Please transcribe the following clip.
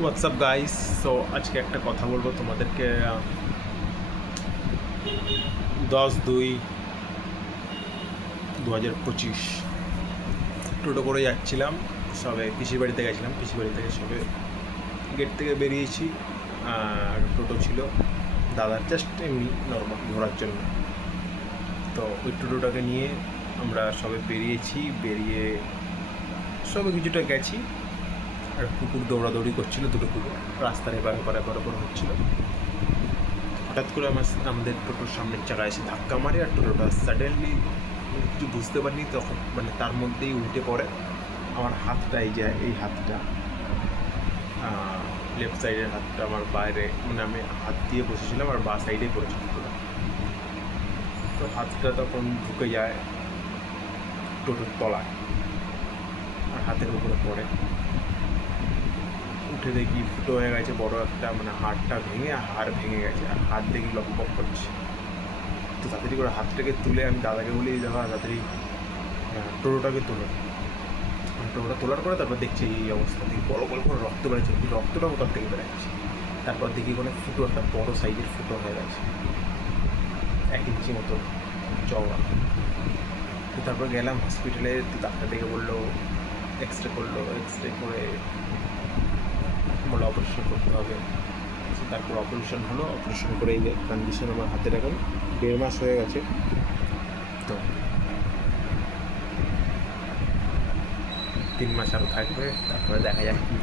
WhatsApp guys. So আজকে একটা কথা বলবো তোমাদেরকে। 10/2/2025 টোটো করে যাচ্ছিলাম, সবে পিসির বাড়িতে গেছিলাম। পিসির বাড়ি থেকে সবে গেট থেকে বেরিয়েছি, আর টোটো ছিল দাদার, জাস্ট এমনি নর্মাল ঘোরার জন্য। তো ওই টোটোটাকে নিয়ে আমরা সবে বেরিয়ে সবে কিছুটা গেছি, আর কুকুর দৌড়াদৌড়ি করছিল, দুটো কুকুর রাস্তার এবার করে হচ্ছিল। হঠাৎ করে আমাদের টোটোর সামনের চাকায় এসে ধাক্কা মারে, আর টোটোটা সাডেনলি কিছু বুঝতে পারিনি তখন, মানে তার মধ্যেই উল্টে পড়ে। আমার হাতটা, এই হাতটা, লেফট সাইডের হাতটা আমার বাইরে, মানে আমি হাত দিয়ে বসেছিলাম আর বা সাইডেই পড়েছিল টোটোটা। তো হাতটা তখন ঢুকে যায় টোটোর তলায়, আর হাতের উপরে পড়ে। উঠে দেখি ফুটো হয়ে গেছে বড় একটা, মানে হাড়টা ভেঙে, হাড় ভেঙে গেছে, আর হাত দেখি লকপক করছে। তো তাড়াতাড়ি করে হাতটাকে তুলে আমি দাদাকে বলি, দাদা তাড়াতাড়ি টোটোটাকে তুলো। টোটোটা তোলার পরে তারপর দেখছি এই অবস্থা, দেখি বড় বড় করে রক্ত বেড়েছে, রক্তটা কোথাও থেকে বেড়াচ্ছে। তারপর দেখি কোনো ফুটো, একটা বড় সাইজের ফুটো হয়ে গেছে, 1 ইঞ্চি মতো চওড়া। তো তারপর গেলাম হসপিটালে, তো ডাক্তার দেখে বললো, এক্স রে করে বললো অপারেশন করতে হবে। তারপর অপারেশন করে এই কন্ডিশন আমার হাতের এখন 1.5 মাস হয়ে গেছে। তো 3 মাস আরও থাকবে, তারপরে দেখা যাক কি